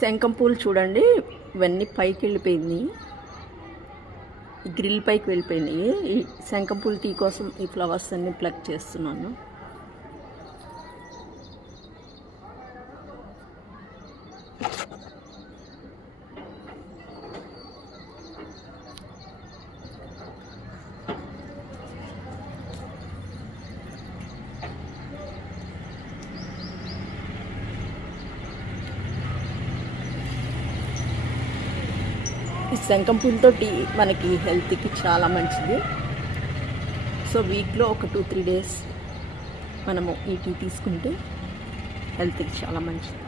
శంఖం పూలు చూడండి, ఇవన్నీ పైకి వెళ్ళిపోయింది, గ్రిల్ పైకి వెళ్ళిపోయినాయి. ఈ శంఖం పూలు టీ కోసం ఈ ఫ్లవర్స్ అన్నీ ప్లగ్ చేస్తున్నాను. ఈ శంఖం పూలతో టీ మనకి హెల్త్కి చాలా మంచిది. సో వీక్లో ఒక 2-3 డేస్ మనము ఈ టీ తీసుకుంటే హెల్త్కి చాలా మంచిది.